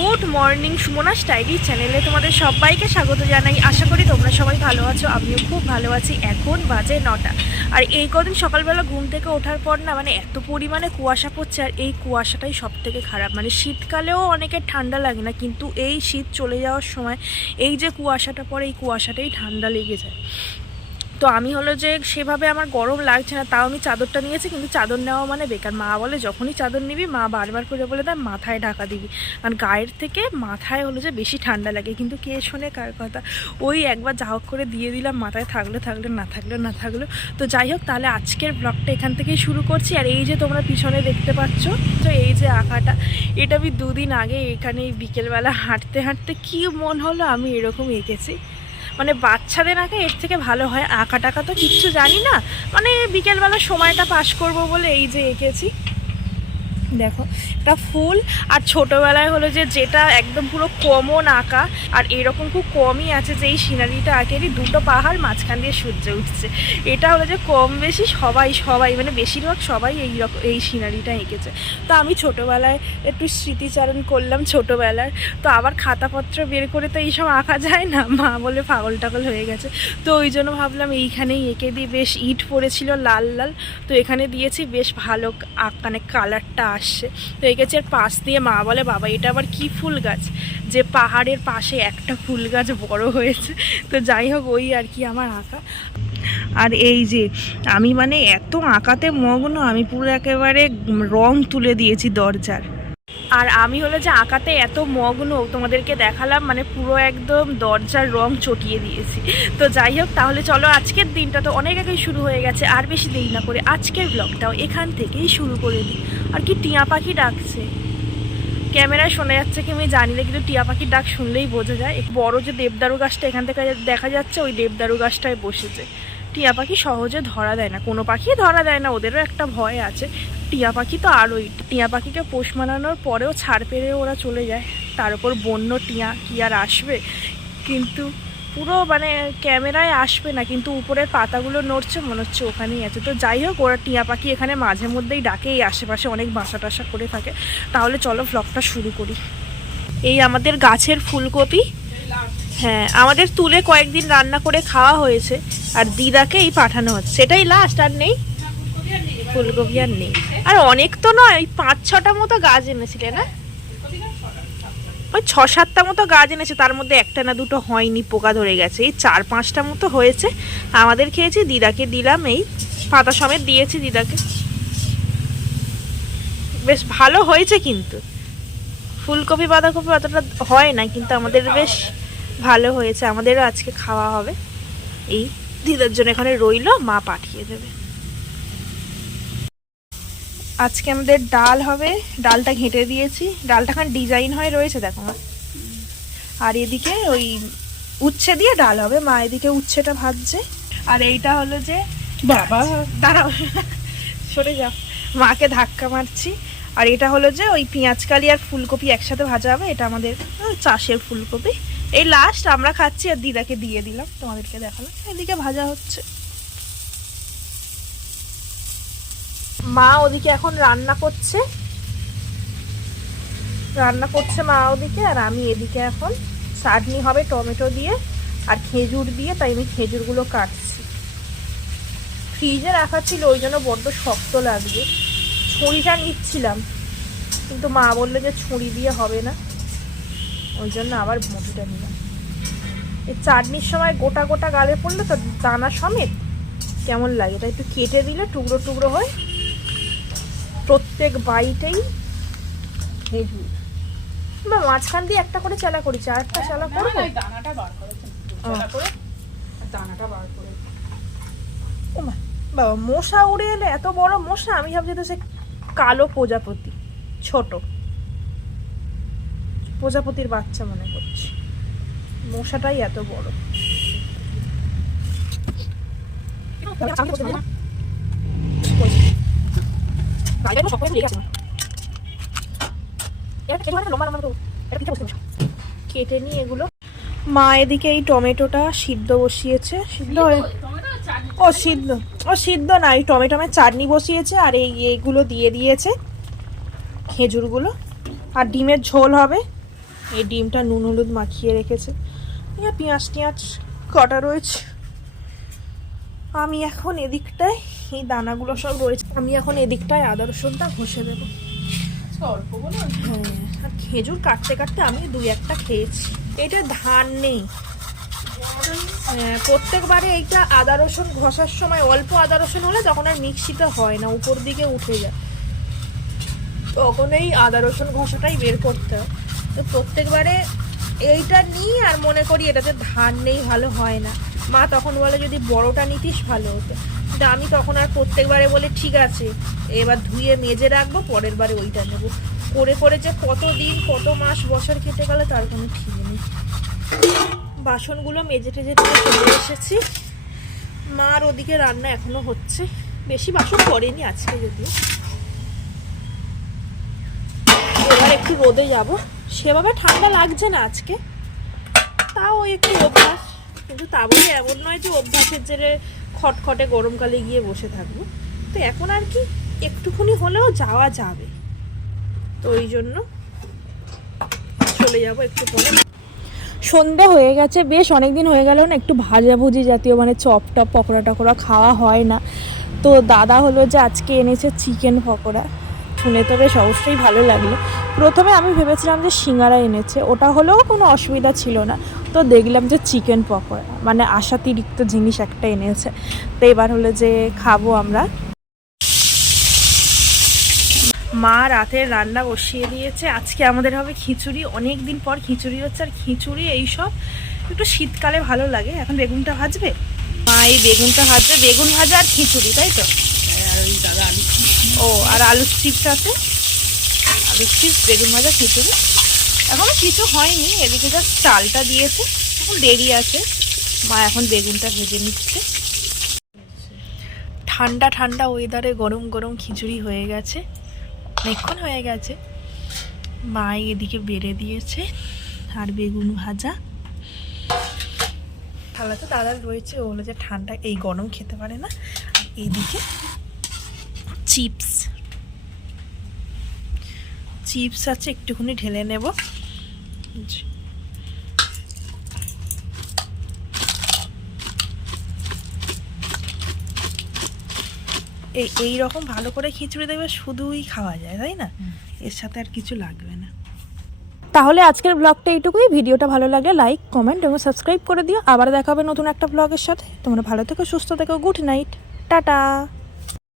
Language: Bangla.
গুড মর্নিং সুমনা স্টাইলি চ্যানেলে তোমাদের সবাইকে স্বাগত জানাই। আশা করি তোমরা সবাই ভালো আছো, আমিও খুব ভালো আছি। এখন বাজে নটা। আর এই কদিন সকালবেলা ঘুম থেকে ওঠার পর না মানে এত পরিমাণে কুয়াশা পড়ছে, আর এই কুয়াশাটাই সব থেকে খারাপ। মানে শীতকালেও অনেকের ঠান্ডা লাগে না, কিন্তু এই শীত চলে যাওয়ার সময় এই যে কুয়াশাটা পড়ে, এই কুয়াশাটাই ঠান্ডা লেগে যায়। তো আমি হলো যে সেভাবে আমার গরম লাগছে না, তাও আমি চাদরটা নিয়েছি, কিন্তু চাদর নেওয়া মানে বেকার। মা বলে, যখনই চাদর নিবি, মা বারবার করে বলে দেয়, মাথায় ঢাকা দিবি। কারণ গায়ের থেকে মাথায় হলো যে বেশি ঠান্ডা লাগে, কিন্তু কে শোনে কার কথা? ওই একবার যা হোক করে দিয়ে দিলাম, মাথায় থাকলে থাকলে, না থাকলে, না থাকল। তো যাই হোক, তাহলে আজকের ব্লগটা এখান থেকেই শুরু করছি। আর এই যে তোমরা পিছনে দেখতে পাচ্ছ, তো এই যে আঁকাটা, এটা আমি দুদিন আগে এখানে বিকেলবেলা হাঁটতে হাঁটতে কি মন হলো আমি এরকম এঁকেছি। মানে বাচ্চাদের আঁকা এর থেকে ভালো হয় আঁকা টাকা তো কিচ্ছু জানি না। মানে বিকেলবেলা সময়টা পাশ করব বলে এই যে এঁকেছি। দেখো, একটা ফুল, আর ছোটোবেলায় হলো যে যেটা একদম পুরো কমন আঁকা, আর এরকম খুব কমই আছে যে এই সিনারিটা আঁকে আঁকেরই দুটো পাহাড় মাঝখান দিয়ে সূর্য উঠছে। এটা হলো যে কম বেশি সবাই সবাই মানে বেশিরভাগ সবাই এই রকম এই সিনারিটা এঁকেছে। তো আমি ছোটোবেলায় একটু স্মৃতিচারণ করলাম ছোটোবেলার, তো আবার খাতাপত্র বের করে তো এইসব আঁকা যায় না, মা বলে পাগল টাগল হয়ে গেছে। তো ওই জন্য ভাবলাম এইখানেই এঁকে দিই, বেশ ইট পড়েছিল লাল লাল, তো এখানে দিয়েছি বেশ ভালো মানে কালারটা আসছে তো এঁকেছি আর পাশ দিয়ে মা বলে, বাবা, এটা আবার কি ফুল গাছ? যে পাহাড়ের পাশে একটা ফুল গাছ বড় হয়েছে। তো যাই হোক, ওই আর কি আমার আঁকা। আর এই যে, আমি মানে এত আঁকাতে মগ্ন, আমি পুরো একেবারে রং তুলে দিয়েছি দরজার। আর আমি হলো যে আঁকাতে এত মগ্ন, তোমাদেরকে দেখালাম মানে পুরো একদম দরজার রং চটিয়ে দিয়েছি। তো যাই হোক, তাহলে চলো আজকের দিনটা তো অনেক আগেই শুরু হয়ে গেছে, আর বেশি দেরি না করে আজকের ব্লগটাও এখান থেকেই শুরু করে দিই। আর কি টিয়া পাখি ডাকছে। ক্যামেরায় শোনা যাচ্ছে কি আমি জানি না, কিন্তু টিয়া পাখির ডাক শুনলেই বোঝা যায়। এক বড় যে দেবদারু গাছটা এখান থেকে দেখা যাচ্ছে, ওই দেবদারু গাছটায় বসেছে। টিয়া পাখি সহজে ধরা দেয় না, কোনো পাখি ধরা দেয় না, ওদেরও একটা ভয় আছে। টিয়া পাখি তো আরোই টিয়া পাখিকে পোষ মানানোর পরেও ছাড় পেরে ওরা চলে যায়। তার উপর বন্য টিয়া কি আর আসবে? কিন্তু পুরো মানে ক্যামেরায় আসবে না, কিন্তু উপরের পাতাগুলো নড়ছে, মনে হচ্ছে ওখানেই আছে। তো যাই হোক, ওরা টিয়া পাখি এখানে মাঝে মধ্যেই ডাকে, এই আশেপাশে অনেক বাসা টাসা করে থাকে। তাহলে চলো ব্লগটা শুরু করি। এই আমাদের গাছের ফুলকপি। হ্যাঁ আমাদের তুলে কয়েকদিন রান্না করে খাওয়া হয়েছে, আর দিদাকে এই পাঠানো হচ্ছে। সেটাই লাস্ট আর নেই? ফুলকপি আর নেই। আর অনেক তো নয় পাঁচ ছটা মতো গাছ এনেছিলে না? ওই ছ সাতটা মতো গাছ এনেছে, তার মধ্যে একটা না দুটো হয়নি, পোকা ধরে গেছে। এই চার পাঁচটা মতো হয়েছে। আমাদের খেয়েছি, দিদাকে দিলাম, এই পাতা সমেত দিয়েছি দিদাকে। বেশ ভালো হয়েছে কিন্তু। ফুলকপি, বাঁধাকপি অতটা হয় না, কিন্তু আমাদের বেশ ভালো হয়েছে। আমাদেরও আজকে খাওয়া হবে। এই দিদার জন্য এখানে রইল, মা পাঠিয়ে দেবে। আজকে আমাদের ডাল হবে ডালটা ঘেঁটে দিয়েছি। ডালটা খান ডিজাইন হয়ে রয়েছে দেখো মা। আর এদিকে ওই উচ্ছে দিয়ে ডাল হবে মা এদিকে উচ্ছেটা ভাজছে। আর এইটা হলো যে বাবা। দাঁড়াও সরে যাও। মাকে ধাক্কা মারছি। আর এটা হলো যে ওই পেঁয়াজ কালি আর ফুলকপি একসাথে ভাজা হবে এটা আমাদের চাষের ফুলকপি। এই লাস্ট আমরা খাচ্ছি আর দিদাকে দিয়ে দিলাম তোমাদেরকে দেখালাম। এদিকে ভাজা হচ্ছে। মা ওদিকে এখন রান্না করছে। রান্না করছে মা ওদিকে আর আমি এদিকে এখন। চাটনি হবে টমেটো দিয়ে আর খেজুর দিয়ে, তাই আমি খেজুরগুলো কাটছি। ফ্রিজে রাখা ছিল, ওই জন্য বড্ড শক্ত লাগবে ছুরিটা নিচ্ছিলাম, কিন্তু মা বলল যে ছুরি দিয়ে হবে না। ওই জন্য আবার মুঠিটা নিলাম। এই চাটনির সময় গোটা গোটা গালে পড়লে তো দানা সমেত কেমন লাগে? তাই একটু কেটে দিলে টুকরো টুকরো হয়। প্রত্যেক বাইটেই খেজুর বা মাঝখান দিয়ে একটা করে চালা করি চারটা চালা করব না, না, দানাটা বার করেছেন চালা করে দানাটা বার করে বাবা মশা উড়ে এলে এত বড় মশা আমি ভাবছি তো সে কালো প্রজাপতি ছোট। প্রজাপতির বাচ্চা মনে করছি। মশাটাই এত বড়। কেটে নিয়ে এগুলো। মা এদিকে এই টমেটোটা সিদ্ধ বসিয়েছে। সিদ্ধ ও সিদ্ধ। ও সিদ্ধ না এই টমেটোমের চাটনি বসিয়েছে আর এই এইগুলো দিয়ে দিয়েছে খেজুরগুলো। আর ডিমের ঝোল হবে। এই ডিমটা নুন হলুদ মাখিয়ে রেখেছে। পেঁয়াজ টিয়াজ কটা রয়েছে? আমি এখন এদিকটায় এই দানাগুলো সব রয়েছে। আমি এখন এদিকটায় আদা রসুনটা ঘষে দেবো। হ্যাঁ আর খেজুর কাটতে কাটতে আমি দুই একটা খেয়েছি। এটা ধান নেই। হ্যাঁ, প্রত্যেকবারে এইটা আদা রসুন ঘষার সময় অল্প আদা রসুন হলে তখন আর মিক্সিতে হয় না উপর দিকে উঠে যায়। তখন এই আদা রসুন ঘষাটাই বের করতে হয়। তো প্রত্যেকবারে এইটা নিই আর মনে করি এটাতে ধান নেই ভালো হয় না। মা তখন বলে যদি বড়টা নিতিস ভালো হতো। কিন্তু আমি তখন আর প্রত্যেকবারে বলে, ঠিক আছে, এবার ধুয়ে মেজে রাখব, পরের বারে ওইটা নেব। করে করে যে কত দিন, কত মাস, বছর খেতে গেলে, তার কোনো ঠিক নেই। বাসনগুলো মেজে টেজে চলে এসেছি। মার ওদিকে রান্না এখনও হচ্ছে। বেশি বাসন করেনি আজকে যদিও। এবার একটু রোদে যাব। সেভাবে ঠান্ডা লাগছে না আজকে। তাও একটু অভ্যাস। কিন্তু তা বলে এমন নয় যে অভ্যাসের জেরে খটখটে গরমকালে গিয়ে বসে থাকব। তো এখন আর কি, একটুখানি হলেও যাওয়া যাবে। তো ওই জন্য চলে যাব একটু পরে। সন্ধ্যা হয়ে গেছে, বেশ অনেক দিন হয়ে গেল না, একটু ভাজাভুজি জাতীয় মানে চপ টপ, পকোড়া টকোড়া খাওয়া হয় না। তো দাদা হলো যে আজকে এনেছে চিকেন পকোড়া। শুনে তো বেশ অবশ্যই ভালো লাগল। প্রথমে আমি ভেবেছিলাম যে সিঙ্গারা এনেছে, ওটা হলেও কোনো অসুবিধা ছিল না। তো দেখলাম যে চিকেন পকোড়া মানে আশাতিরিক্ত জিনিস একটা এনেছে। তো এবার হলো যে খাব আমরা। মা রাতের রান্না বসিয়ে দিয়েছে। আজকে আমাদের হবে খিচুড়ি। অনেক দিন পর খিচুড়ি হচ্ছে আর খিচুড়ি এইসব একটু শীতকালে ভালো লাগে। এখন বেগুনটা ভাজবে? মা এই বেগুনটা ভাজবে। বেগুন ভাজা আর খিচুড়ি, তাই তো? আলু ও, আর আলুর চিপস আছে? আলুর চিপস বেগুন ভাজা, খিচুড়ি। এখনও কিছু হয়নি, এদিকে জাস্ট চালটা দিয়েছে, এখন দেরি আছে। মা এখন বেগুনটা ভেজে নিচ্ছে। ঠান্ডা ঠান্ডা ওয়েদারে গরম গরম খিচুড়ি হয়ে গেছে, অনেকক্ষণ হয়ে গেছে। মা এদিকে বেড়ে দিয়েছে আর বেগুন ভাজা। থালা তো দাদার রয়েছে, ও হলো যে ঠান্ডা, এই গরম খেতে পারে না। আর এইদিকে চিপস। চিপস আছে, একটুখানি ঢেলে নেব। এই রকম ভালো করে খিচুড়ি দেবে শুধুই খাওয়া যায় তাই না? এর সাথে আর কিছু লাগবে না। তাহলে আজকের ব্লগটা এইটুকুই। ভিডিওটা ভালো লাগলে লাইক কমেন্ট এবং সাবস্ক্রাইব করে দিও। আবার দেখা হবে নতুন একটা ব্লগের সাথে। তোমরা ভালো থেকো সুস্থ থেকো গুড নাইট। টাটা!